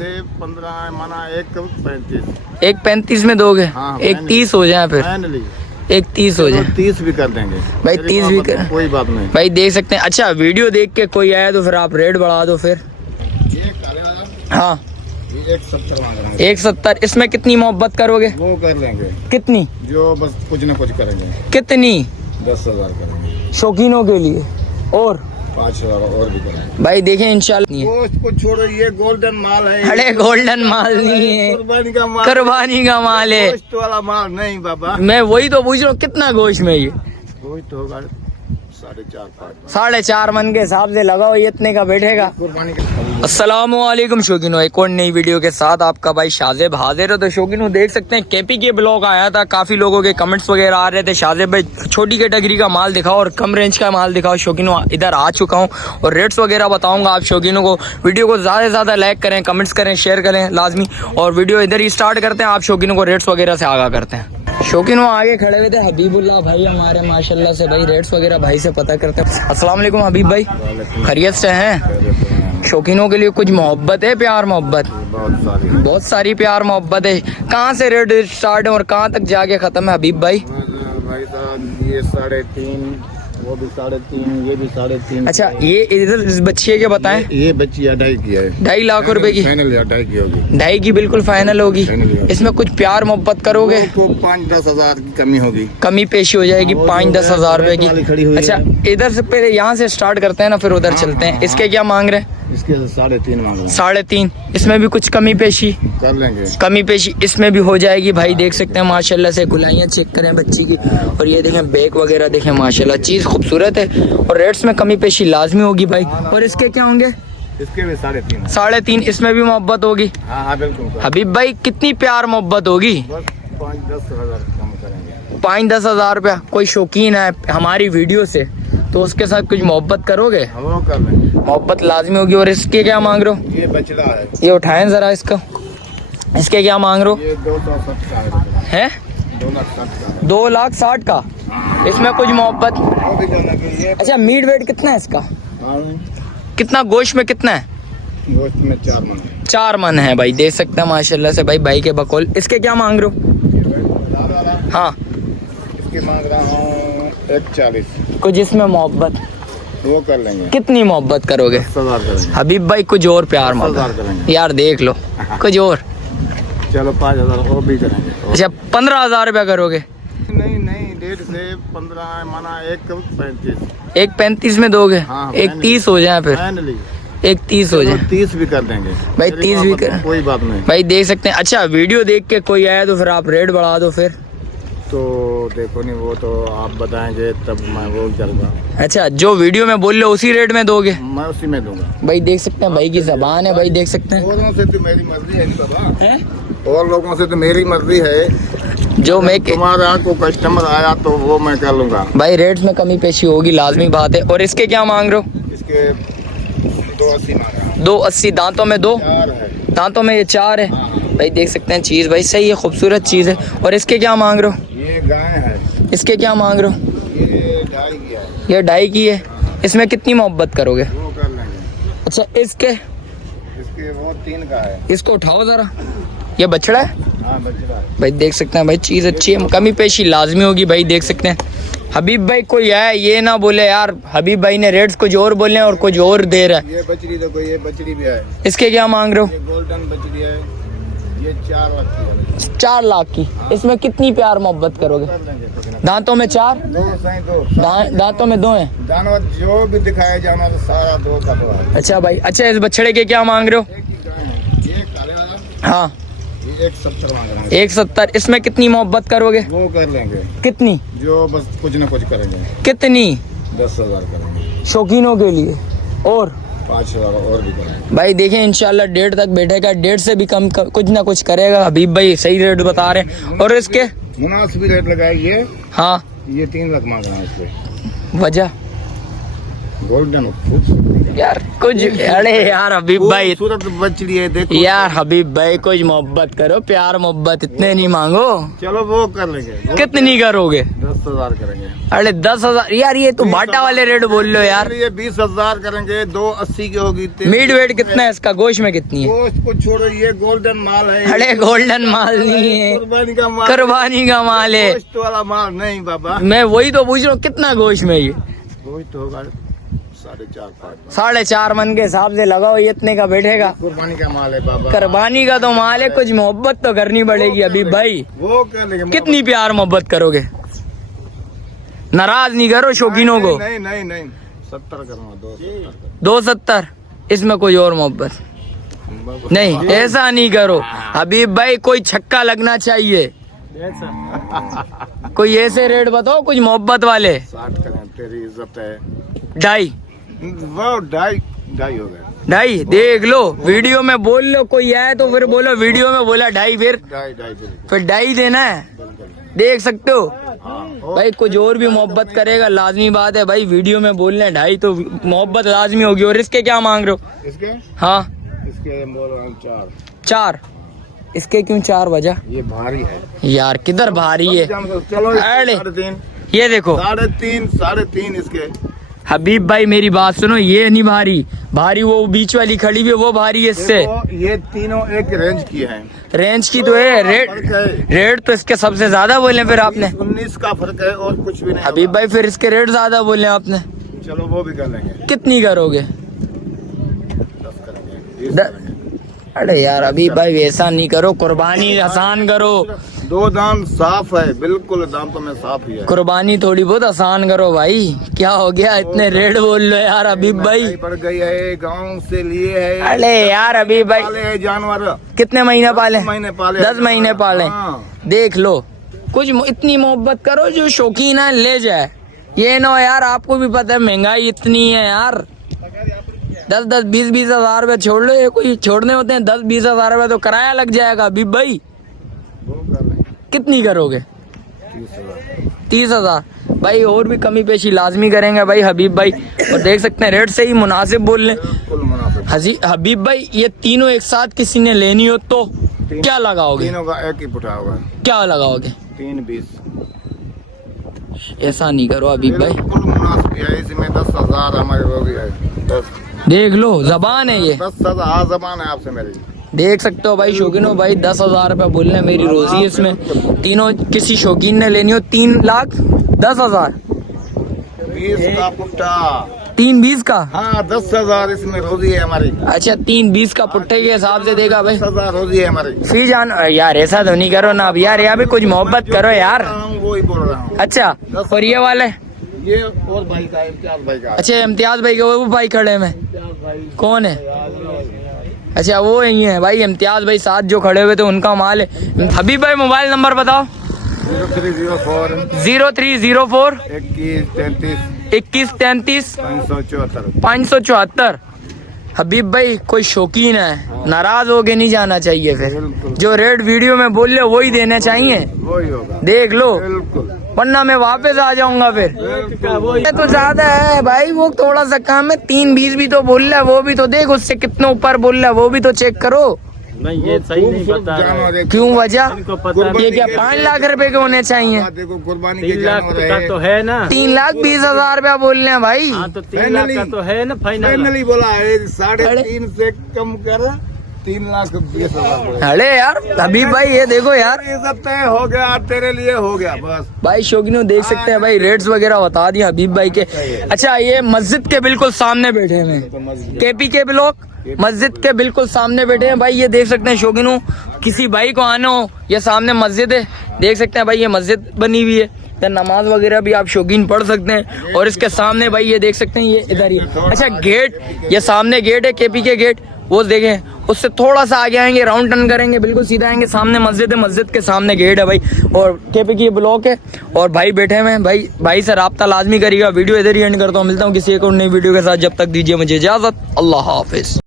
से 15 माना 1:35। 1:35 में दोगे? हाँ, 1:30 हो जाए फिर, फाइनली 1:30 हो जाए। 30 भी कर देंगे भाई, 30 भी कर, कोई बात नहीं भाई देख सकते हैं। अच्छा, वीडियो देख के कोई आया तो फिर आप रेट बढ़ा दो फिर। ये काले वाला हाँ, 170 मांग रहे हैं। 170। इसमें कितनी मोहब्बत करोगे? वो कर लेंगे, कितनी? जो बस कुछ न कुछ करेंगे। कितनी? 10,000 करेंगे शौकीनों के लिए, और 5,000 और भी करेंगे। भाई देखें इंशाल्लाह। वो इसको छोड़ो, ये गोल्डन माल है। अरे गोल्डन माल नहीं है, कुर्बानी का माल, कुर्बानी का माल है। गोश्त वाला माल नहीं बाबा। मैं वही तो पूछ रहा हूँ, कितना गोश्त में ये? गोश्त होगा 4.5-5 4.5 मन के हिसाब से लगाओ, ये इतने का बैठेगा। कुर्बानी का। अस्सलामुअलैकुम शौकीनो, एक और नई वीडियो के साथ आपका भाई शाज़ेब हाजिर है। तो शौकीनो देख सकते हैं, केपी के ब्लॉग आया था, काफ़ी लोगों के कमेंट्स वगैरह आ रहे थे, शाज़ेब भाई छोटी कैटेगरी का माल दिखाओ और कम रेंज का माल दिखाओ। शौकीनो इधर आ चुका हूँ और रेट्स वगैरह बताऊंगा आप शौकीनों को। वीडियो को ज़्यादा से ज़्यादा लाइक करें, कमेंट्स करें, शेयर करें लाजमी। और वीडियो इधर ही स्टार्ट करते हैं, आप शौकीनों को रेट्स वगैरह से आगाह करते हैं। शौकीनों आगे खड़े हुए थे हबीबुल्लाह भाई हमारे, माशाल्लाह से भाई रेट्स वगैरह भाई से पता करते हैं। अस्सलाम वालेकुम हबीब भाई, खैरियत से हैं? शौकीनों के लिए कुछ मोहब्बत है, प्यार मोहब्बत? बहुत सारी प्यार मोहब्बत है। कहाँ से रेट स्टार्ट है और कहाँ तक जाके ख़त्म है हबीब भाई? भाई साहब ये 3.5, वो भी 3.5, ये भी 3.5। अच्छा, ये इधर इस बच्चे के बताएं। ये बच्ची 2.5 की है। 2.5 लाख रुपए की? फाइनल 2.5 की होगी। 2.5 की बिल्कुल फाइनल होगी। इसमें कुछ प्यार मोहब्बत करोगे? तो 5-10 हज़ार की कमी होगी, कमी पेशी हो जाएगी 5-10 हज़ार रुपए की। अच्छा, इधर से पहले यहाँ से स्टार्ट करते हैं ना, फिर उधर चलते हैं। इसके क्या मांग रहे हैं? इसके 3.5 मांग रहे हैं। 3.5। इसमें भी कुछ कमी पेशी कर लेंगे, कमी पेशी इसमें भी हो जाएगी। भाई देख सकते हैं माशाल्लाह से, गुलाइयाँ चेक करें बच्ची की, और ये देखें बैग वगैरह देखें, माशाल्लाह चीज़ खूबसूरत है और रेट्स में कमी पेशी लाजमी होगी भाई। और इसके क्या होंगे? इसके भी 3.5। 3.5। इसमें भी मोहब्बत होगी? हाँ बिल्कुल। हबीब भाई कितनी प्यार मोहब्बत होगी? बस 5-10 हज़ार कम करेंगे। 5-10 हज़ार रुपया। कोई शौकीन है हमारी वीडियो से तो उसके साथ कुछ मोहब्बत करोगे? हम लोग कर लेंगे, मोहब्बत लाजमी होगी। और इसके क्या मांग रहे हो? ये बचड़ा है, ये उठाएं जरा इसका। इसके क्या मांग रहे हो? ये 260 का है? 2,60,000 का। 2,60,000 का। इसमें कुछ मोहब्बत? वो भी करना कि ये अच्छा, मीट वेट कितना है इसका? हाँ, कितना गोश्त में कितना है? गोश्त में 4 मन है। 4 मन है भाई, देख सकते हैं माशाल्लाह से भाई के बकौल। इसके क्या मांग रहे हो? हाँ, इसके मांग रहा हूँ 140। कुछ इसमें मोहब्बत? वो कर लेंगे। कितनी मोहब्बत करोगे? 10,000 करेंगे। हबीब भाई कुछ और प्यार 10,000 मोहब्बत करेंगे। यार, देख लो कुछ और। चलो 5,000 और भी करेंगे। अच्छा, 15,000 रुपया करोगे? नहीं 1.5 से 15 माना 1:35। 1:35 में दोगे? हाँ, 1:30 हो जाए फिर, फाइनली 1:30 हो जाए। 30 भी कर देंगे भाई, 30 भी कर, कोई बात नहीं। भाई देख सकते हैं। अच्छा, वीडियो देख के कोई आया तो फिर आप रेट बढ़ा दो फिर। तो देखो नहीं, वो तो आप बताएंगे तब मैं वो करूँगा। अच्छा, जो वीडियो में बोल रहे हो उसी रेट में दोगे? मैं उसी में दूंगा। भाई देख सकते हैं, भाई की जबान है, भाई देख सकते हैं। औरों से तो मेरी मर्जी है नहीं बाबा, हैं? और लोगों से तो मेरी मर्जी है। जो मैं तुम्हारा को कस्टमर आया तो वो मैं कर लूँगा। भाई रेट्स में कमी पेशी होगी, लाजमी बात है। और इसके क्या मांग रहे हो? इसके 280 मांगा। 280। दांतों में 2? 4 है। दांतों में ये 4 है। भाई देख सकते हैं, चीज़ भाई सही है, खूबसूरत चीज़ है। और इसके क्या मांग रहे हो? ये गाय है। इसके क्या मांग रहे हो? ये 2.5 की है। ये 2.5 की है। इसमें कितनी मोहब्बत करोगे? वो कर लेंगे। अच्छा, इसके इसके वो 3 का है। इसको उठाओ ज़रा, ये बछड़ा है। हाँ बचड़ा है। भाई देख सकते हैं, भाई चीज़ अच्छी है, कमी पेशी लाजमी होगी। भाई देख सकते हैं। हबीब भाई कोई है ये ना बोले यार हबीब भाई ने रेट्स कुछ और बोले और कुछ और दे रहा है। ये बचड़ी देखो, ये बचड़ी भी है। इसके क्या मांग रहे हो? ये गोल्डन बचड़ी है, ये 4 लाख की है। 4 लाख की। इसमें कितनी प्यार मोहब्बत करोगे? कर लेंगे कुछ ना। दांतों में 4? 2 सही 2। दांतों में 2 हैं। जानवर जो भी दिखाया जानवर सारा 2 का 2 है। अच्छा भाई, अच्छा इस बछड़े के क्या मांग रहे हो? एक ही गाय है। ये काले वाला हाँ, ये 170 मांग रहा है। 170। इसमें कितनी मोहब्बत करोगे? वो कर लेंगे, कितनी? जो बस कुछ ना कुछ करेंगे। कितनी? 10,000 करेंगे। शौकीनों के लिए, और 5,000 और भी करेंगे। भाई देखें इंशाल्लाह 1.5 तक बैठेगा, 1.5 से भी कम कुछ ना कुछ करेगा। हबीब भाई सही रेट बता रहे हैं। और इसके मुनासिब रेट लगाइए। हाँ, ये 3 लाख मांग रहा है इसके। वजह गोल्डन यार कुछ, अरे यार हबीब भाई, खूबसूरत बछड़ी है, देखो यार हबीब भाई कुछ मोहब्बत करो, प्यार मोहब्बत इतने नहीं मांगो। चलो वो कर लेंगे, कितनी करोगे? 10,000 करेंगे। अरे 10,000 यार, ये तो बाटा वाले रेट बोल लो यार। ये 20,000 करेंगे, 280 की होगी। मीट वेट कितना है इसका, गोश्त में कितनी है? गोश्त को छोड़ो, ये गोल्डन माल है। अरे गोल्डन माल नहीं है, कुर्बानी का माल, कुर्बानी का माल है। गोश्त वाला माल नहीं बाबा। मैं वही तो पूछ रहा हूँ, कितना गोश्त में ये? गोश्त होगा 4.5 4.5 मन के हिसाब से लगाओ, ये इतने का बैठेगा। कुर्बानी का माल है बाबा, कुर्बानी का तो माल है, कुछ मोहब्बत तो करनी पड़ेगी हबीब भाई। वो कर लेंगे। कितनी प्यार मोहब्बत करोगे? नाराज नहीं करो शौकीनों को। नहीं नहीं नहीं, 70 करूँगा, 270। इसमें कोई और मोहब्बत नहीं, ऐसा नहीं करो हबीब भाई, कोई छक्का लगना चाहिए। कोई ऐसे रेट बताओ कुछ मोहब्बत वाले। 60 करें, तेरी इज्जत है। 2.5 वो 2.5 हो गया। 2.5 देख लो, वीडियो में बोल लो, कोई आए तो फिर बोलो वीडियो में बोला 2.5, फिर 2.5 देना है। देख सकते हो भाई, कुछ और भी मोहब्बत करेगा, लाजमी बात है भाई, वीडियो में बोल रहे 2.5 तो मोहब्बत लाजमी होगी। और इसके क्या मांग रहे हो? इसके हाँ इसके बोल रहा हूँ 4। इसके क्यों 4 वजह? ये भारी है यार किधर भारी है? चलो अरे 3.5, ये देखो 3.5 इसके। हबीब भाई मेरी बात सुनो, ये नहीं भारी, भारी वो बीच वाली खड़ी हुई है, वो भारी है इससे। ये तीनों एक रेंज की हैं। रेंज की तो है, रेट तो इसके सबसे ज्यादा बोले फिर आपने। 19 का फर्क है और कुछ भी नहीं। हबीब भाई फिर इसके रेट ज्यादा बोले आपने। चलो वो भी कर लेंगे। कितनी करोगे? 10 करेंगे। अरे यार हबीब भाई ऐसा नहीं करो, कुर्बानी आसान करो। 2 दाम साफ है, बिल्कुल दाम तो मैं साफ ही है। कुर्बानी थोड़ी बहुत आसान करो भाई, क्या हो गया इतने रेट बोल लो यार हबीब भाई। पड़ गई है, गांव से लिए है। अरे यार हबीब भाई, पाले है जानवर। कितने महीने पाले? 10 महीने पाले। 10 महीने पाले। हाँ। देख लो, कुछ इतनी मोहब्बत करो जो शौकीन है ले जाए। ये ना यार, आपको भी पता है महंगाई इतनी है यार। 10-10, 20-20 हजार रुपए छोड़ लो, ये कोई छोड़ने होते हैं? 10-20 हजार रुपए तो किराया लग जाएगा हबीब भाई। वो कर लेंगे। कितनी करोगे? 30,000। 30,000 भाई, और भी कमी पेशी लाजमी करेंगे भाई हबीब भाई। और देख सकते हैं रेट से ही मुनासिब बोल लें। बिल्कुल मुनाफिक। हबीब भाई ये तीनों एक साथ किसी ने लेनी हो तो क्या लगाओगे? तीनों का एक ही पुटा होगा। क्या लगाओगे? 3.20। ऐसा नहीं करो हबीब भाई, बिल्कुल मुनासिब है, इसमें 10,000 हमारे हो गया है। 10 देख लो जबान है ये। 10,000 जबान है आपसे मेरी। देख सकते हो भाई शौकीनो भाई, 10,000 रुपए बोल रहे, मेरी रोजी है इसमें। तीनों किसी शौकीन ने लेनी हो 3,10,000। 20 का पुट्टा। 3.20 का? हाँ 10,000 इसमें रोजी है हमारी। अच्छा 3.20 का पुट्टे के हिसाब से देगा भाई। 10,000 रोजी है हमारी। फी जान यार, ऐसा तो नहीं करो ना अब यार, यहाँ भी कुछ मोहब्बत करो यार। वो ही बोल रहा हूँ। अच्छा और ये वाले? ये और भाई का, इम्तियाज भाई का। अच्छा इम्तियाज भाई के वो भाई खड़े में कौन है? अच्छा वो ही है भाई, इम्तियाज भाई साथ जो खड़े हुए थे उनका माल है। हबीब भाई मोबाइल नंबर बताओ। 0304 0304 21 33 21 33 574। 574। हबीब भाई कोई शौकीन है, नाराज होके नहीं जाना चाहिए, फिर जो रेट वीडियो में बोल रहे वही देना चाहिए। वही होगा। देख लो, बिल्कुल। वरना मैं वापस आ जाऊंगा फिर। ये तो ज्यादा है भाई, वो थोड़ा सा कम है। 3.20 भी तो बोल रहा है, वो भी तो देख उससे कितना ऊपर बोल रहा है, वो भी तो चेक करो। नहीं ये सही नहीं बता रहा है। क्यों वजह? इनको पता नहीं। ये क्या 5 लाख रुपए के होने चाहिए? देखो कुर्बानी 3 लाख का तो है ना। 3,20,000 रुपया बोल रहे हैं भाई। हाँ तो 3 लाख का तो है ना फाइनल। फाइनली बोला है 3.5 से कम कर 3,20,000। अरे यार हबीब भाई ये देखो यार, इज्जत हो गया तेरे लिए, हो गया बस भाई शौकीनों देख सकते हैं भाई, रेट्स वगैरह बता दिए हबीब भाई के। अच्छा ये मस्जिद के बिल्कुल सामने बैठे हैं, केपी के ब्लॉक मस्जिद के बिल्कुल सामने बैठे हैं भाई। ये देख सकते हैं शौकीनों, किसी भाई को आना हो, ये सामने मस्जिद है, देख सकते हैं भाई ये मस्जिद बनी हुई है, तो नमाज वगैरह भी आप शौकीन पढ़ सकते हैं। और इसके सामने भाई ये देख सकते हैं, ये इधर ही। अच्छा गेट, ये सामने गेट है केपी के गेट, वो देखें, उससे थोड़ा सा आगे आएंगे, राउंड टर्न करेंगे, बिल्कुल सीधा आएंगे, सामने मस्जिद है, मस्जिद के सामने गेट है भाई, और केपी की ब्लॉक है। और भाई बैठे हुए हैं भाई से राब्ता लाजमी करिएगा। वीडियो इधर ही एंड करता हूँ, मिलता हूँ किसी एक और नई वीडियो के साथ, जब तक दीजिए मुझे इजाजत। अल्लाह हाफिज।